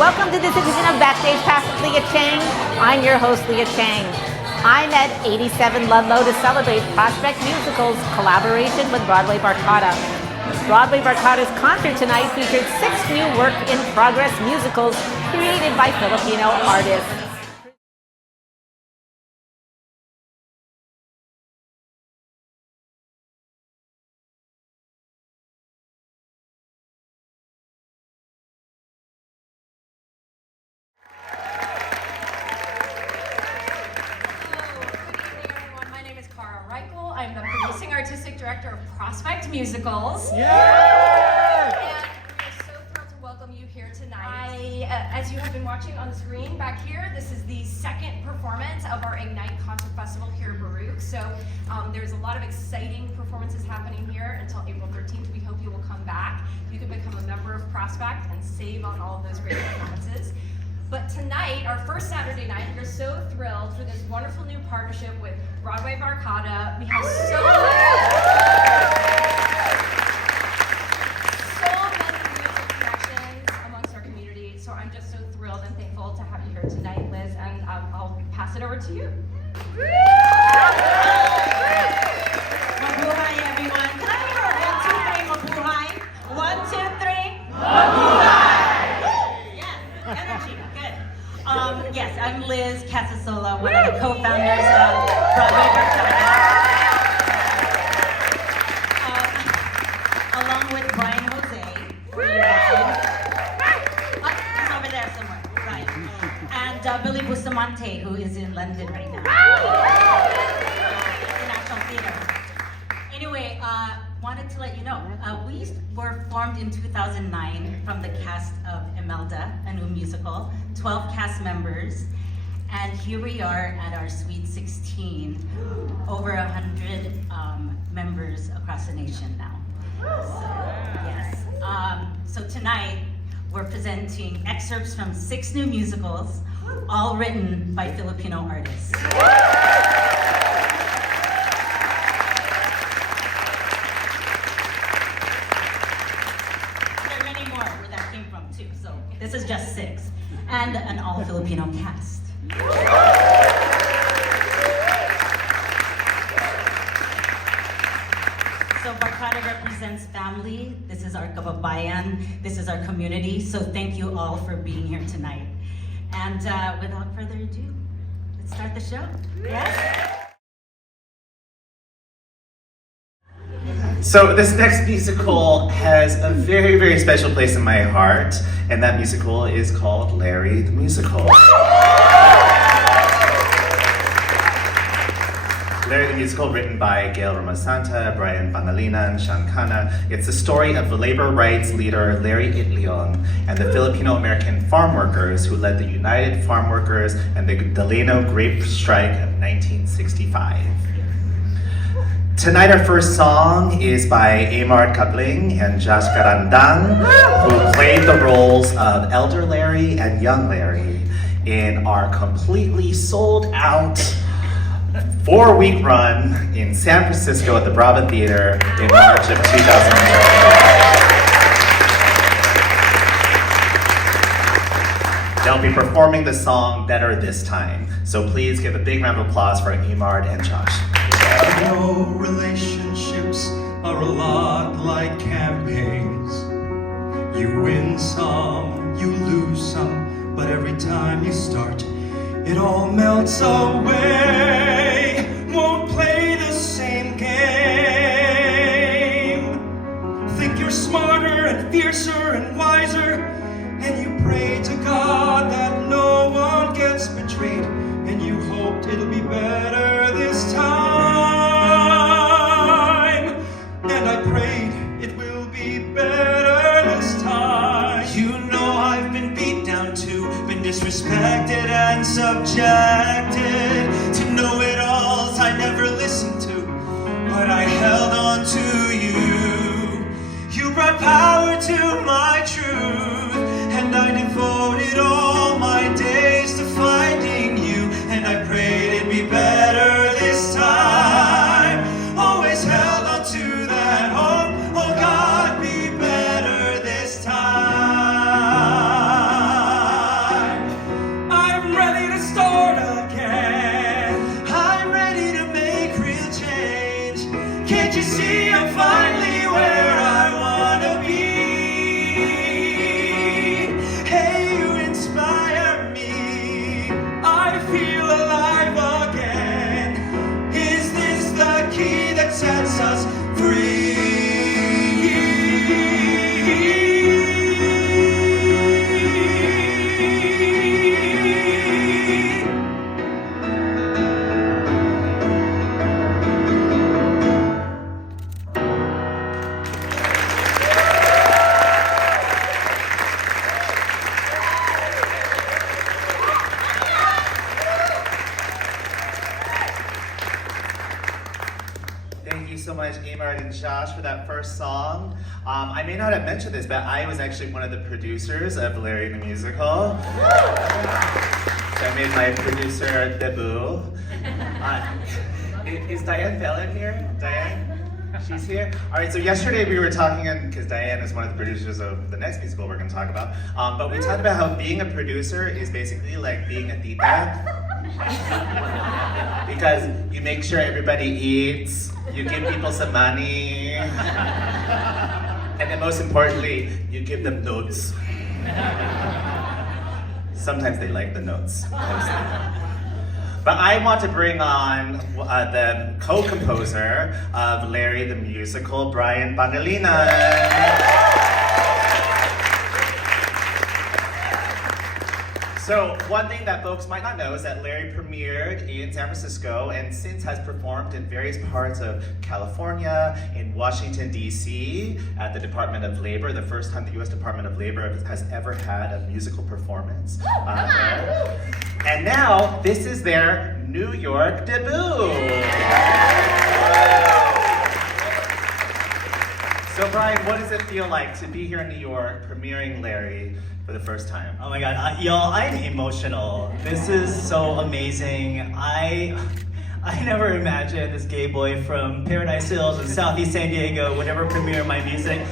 Welcome to this edition of Backstage Pass with Lia Chang. I'm your host, Lia Chang. I'm at 87 Ludlow to celebrate Prospect Musical's collaboration with Broadway Barkada. Broadway Barkada's concert tonight featured 6 new work-in-progress musicals created by Filipino artists. I'm the producing artistic director of Prospect Musicals. Yay! And we're so thrilled to welcome you here tonight. As you have been watching on the screen back here, this is the second performance of our Ignite Concert Festival here at Baruch. So there's a lot of exciting performances happening here until April 13th. We hope you will come back. You can become a member of Prospect and save on all of those great performances. But tonight, our first Saturday night, we're so thrilled for this wonderful new partnership with Broadway Barkada. We have so many music connections amongst our community. So I'm just so thrilled and thankful to have you here tonight, Liz, and I'll pass it over to you. Mabuhay, everyone. Can I hear a 1, 2, 3, mabuhay? 1, 2, 3. Mabuhay! Yes, energy. Yes, I'm Liz Casasola, one of the co-founders of Broadway Barkada. Along with Bryan Jose. He's over there somewhere, Bryan. And Billy Bustamante, who is in London right now. The National Theater. Anyway, wanted to let you know, we were formed in 2009 from the cast of Imelda, a new musical, 12 cast members, and here we are at our Sweet 16, over 100 members across the nation now. So, yes. So tonight, we're presenting excerpts from 6 new musicals, all written by Filipino artists. So this is just 6, and an all-Filipino cast. So Barkada represents family. This is our kababayan. This is our community. So thank you all for being here tonight. And without further ado, let's start the show. Yes? So this next musical has a very, very special place in my heart, and that musical is called Larry the Musical. Larry the Musical, written by Gayle Romasanta, Bryan, Pangilinan, Kana. It's the story of the labor rights leader Larry Itliong and the Filipino American farm workers who led the United Farm Workers and the Delano Grape Strike of 1965. Tonight our first song is by Eymard and Carandang, who played the roles of Elder Larry and Young Larry in our completely sold out 4-week run in San Francisco at the Bravo Theater in March of 2019. They'll be performing the song better this time, so please give a big round of applause for Eymard and Josh. I know relationships are a lot like campaigns. You win some, you lose some, but every time you start, it all melts away. Won't play the same game. Think you're smarter and fiercer and wiser, and you pray to God that no one gets betrayed, and you hoped it'll be better this time. And I prayed it will be better this time. You know I've been beat down too, been disrespected and subjected to know-it-alls I never listened see, I'm finally where I wanna be. Hey, you inspire me. I feel alive again. Is this the key that sets us free? Thank you so much, Eymard and Josh, for that first song. I may not have mentioned this, but I was actually one of the producers of Larry the Musical. So I made my producer debut. Is Diane Fallon here? Diane? She's here? All right, so yesterday we were talking, because Diane is one of the producers of the next musical we're going to talk about, but we talked about how being a producer is basically like being a tita. Because you make sure everybody eats, you give people some money, and then most importantly, you give them notes. Sometimes they like the notes. But I want to bring on the co-composer of Larry the Musical, Bryan Pangilinan. So one thing that folks might not know is that Larry premiered in San Francisco and since has performed in various parts of California, in Washington, D.C., at the Department of Labor, the first time the U.S. Department of Labor has ever had a musical performance there. And now, this is their New York debut. So Bryan, what does it feel like to be here in New York, premiering Larry for the first time? Oh my God, y'all, I'm emotional. This is so amazing. I never imagined this gay boy from Paradise Hills and Southeast San Diego would ever premiere my music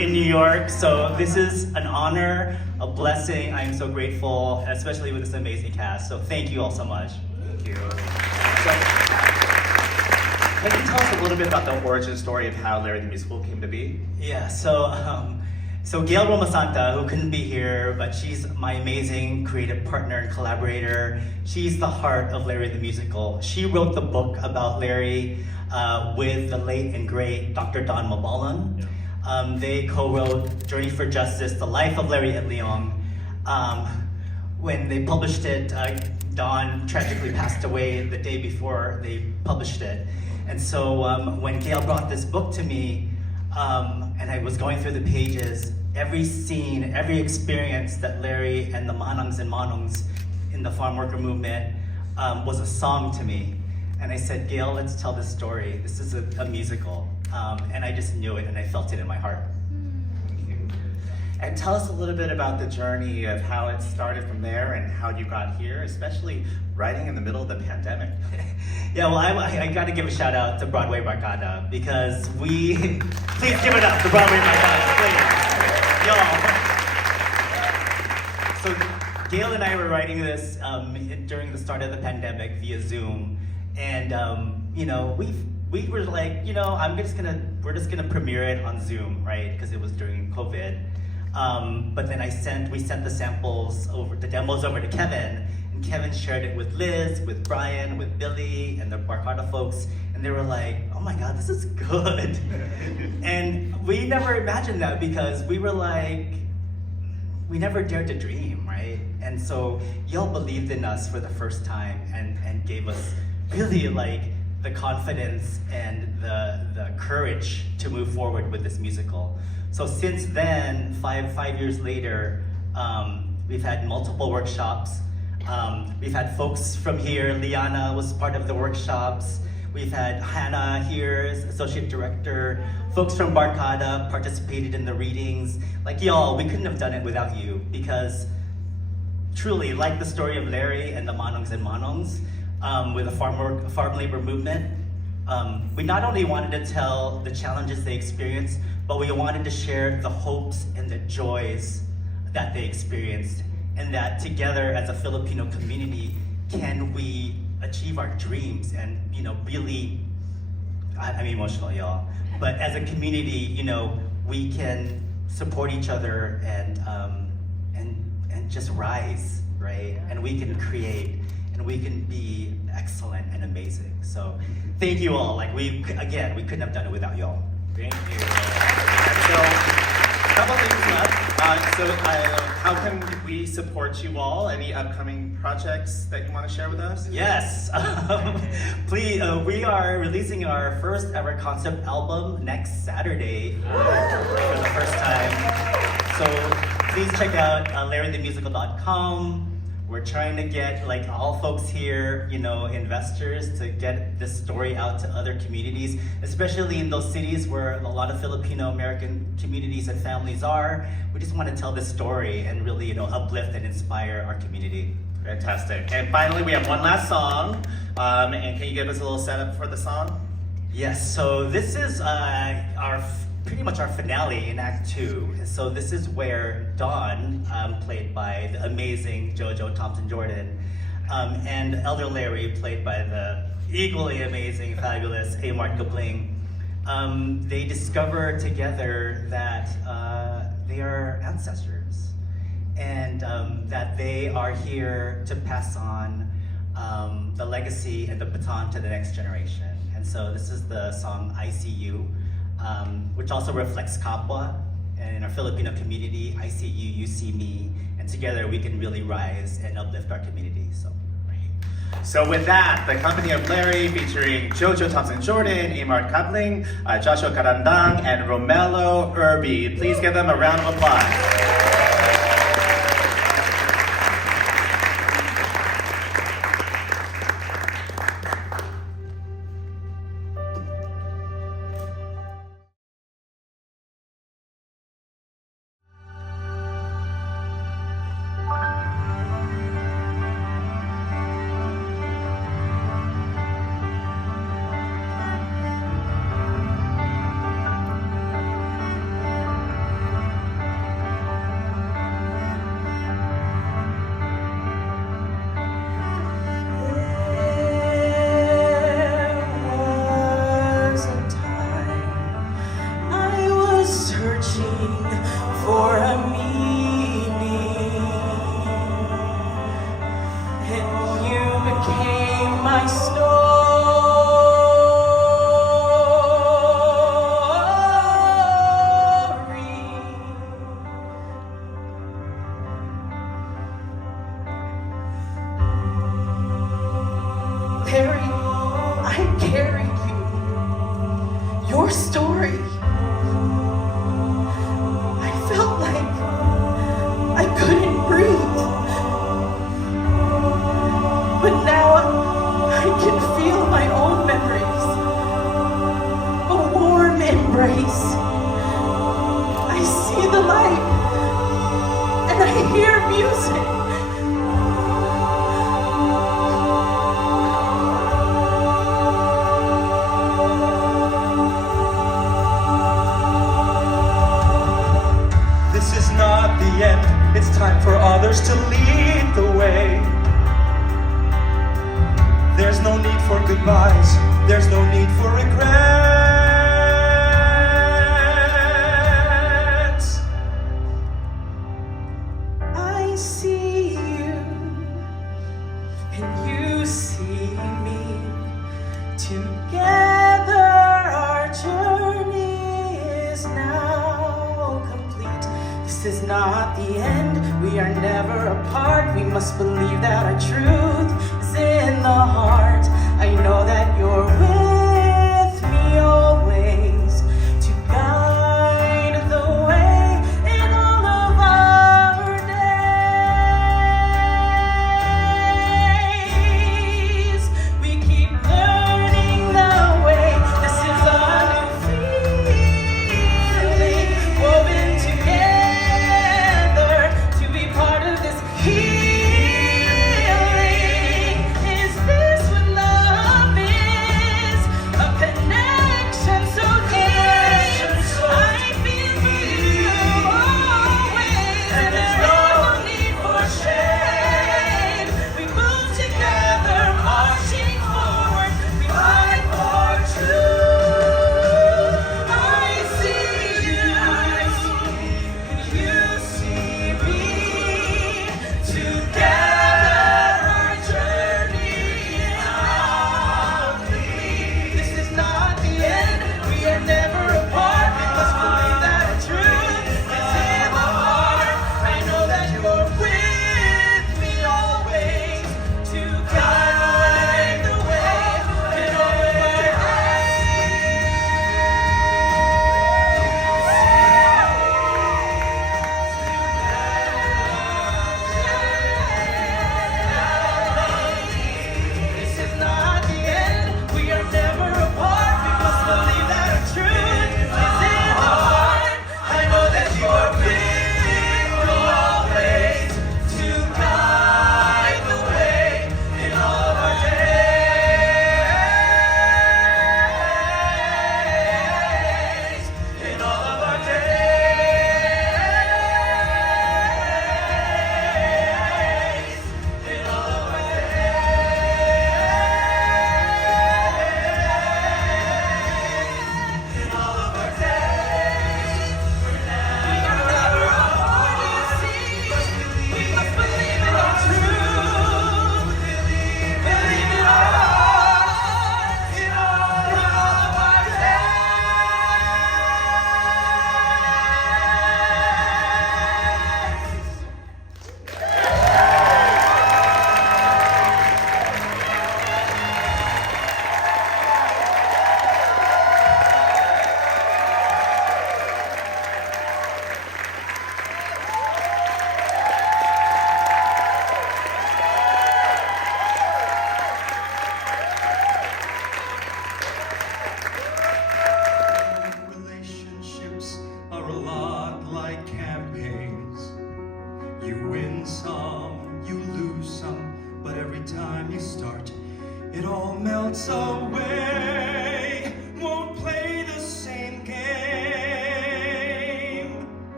in New York. So this is an honor, a blessing. I'm so grateful, especially with this amazing cast. So thank you all so much. Thank you. So, can you tell us a little bit about the origin story of how Larry the Musical came to be? Yeah, so Gayle Romasanta, who couldn't be here, but she's my amazing creative partner and collaborator. She's the heart of Larry the Musical. She wrote the book about Larry with the late and great Dr. Don Mabalon. Yeah. They co-wrote Journey for Justice, The Life of Larry Itliong. When they published it, Don tragically passed away the day before they published it. And so when Gayle brought this book to me, and I was going through the pages, every scene, every experience that Larry and the Manongs and Manongs in the farm worker movement was a song to me. And I said, Gayle, let's tell this story. This is a musical. And I just knew it and I felt it in my heart. Thank you. And tell us a little bit about the journey of how it started from there and how you got here, especially writing in the middle of the pandemic. Yeah, well, I got to give a shout out to Broadway Barkada because please give it up to Broadway Barkada, please. Y'all. So Gayle and I were writing this during the start of the pandemic via Zoom, and we were like, we're just gonna premiere it on Zoom, right? Because it was during COVID. But then we sent the samples the demos over to Kevin. Kevin shared it with Liz, with Bryan, with Billy, and the Barkada folks, and they were like, oh my God, this is good. And we never imagined that because we were like, we never dared to dream, right? And so y'all believed in us for the first time and gave us really like the confidence and the courage to move forward with this musical. So since then, five years later, we've had multiple workshops. We've had folks from here. Liana was part of the workshops. We've had Kana here as associate director. Folks from Barkada participated in the readings. Like y'all, we couldn't have done it without you because truly, like the story of Larry and the Manongs and Manongs with the farm labor movement, we not only wanted to tell the challenges they experienced, but we wanted to share the hopes and the joys that they experienced, and that together as a Filipino community, can we achieve our dreams and really I'm emotional, y'all. But as a community, you know, we can support each other and just rise, right? And we can create, and we can be excellent and amazing. So thank you all. Like we couldn't have done it without y'all. Thank you. So, a couple things left. How can we support you all? Any upcoming projects that you want to share with us? Yes, please. We are releasing our first ever concept album next Saturday for the first time. So please check out LarryTheMusical.com. We're trying to get like all folks here, you know, investors, to get this story out to other communities, especially in those cities where a lot of Filipino American communities and families are. We just want to tell this story and really, you know, uplift and inspire our community. Fantastic. And finally, we have one last song. And can you give us a little setup for the song? Yes, so this is pretty much our finale in Act 2. So this is where Dawn, played by the amazing JoJo Thompson-Jordan, and Elder Larry, played by the equally amazing, fabulous Eymard, they discover together that they are ancestors, and that they are here to pass on the legacy and the baton to the next generation. And so this is the song I See You, which also reflects kapwa, and in our Filipino community, I see you, you see me, and together we can really rise and uplift our community. So with that, the company of Larry, featuring JoJo Thompson-Jordan, Eymard Kapling, Joshua Carandang, and Romelo Urbi. Please give them a round of applause. Healing, is this what love is?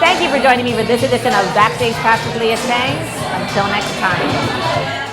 Thank you for joining me for this edition of Backstage Pass with Lia Chang. Until next time.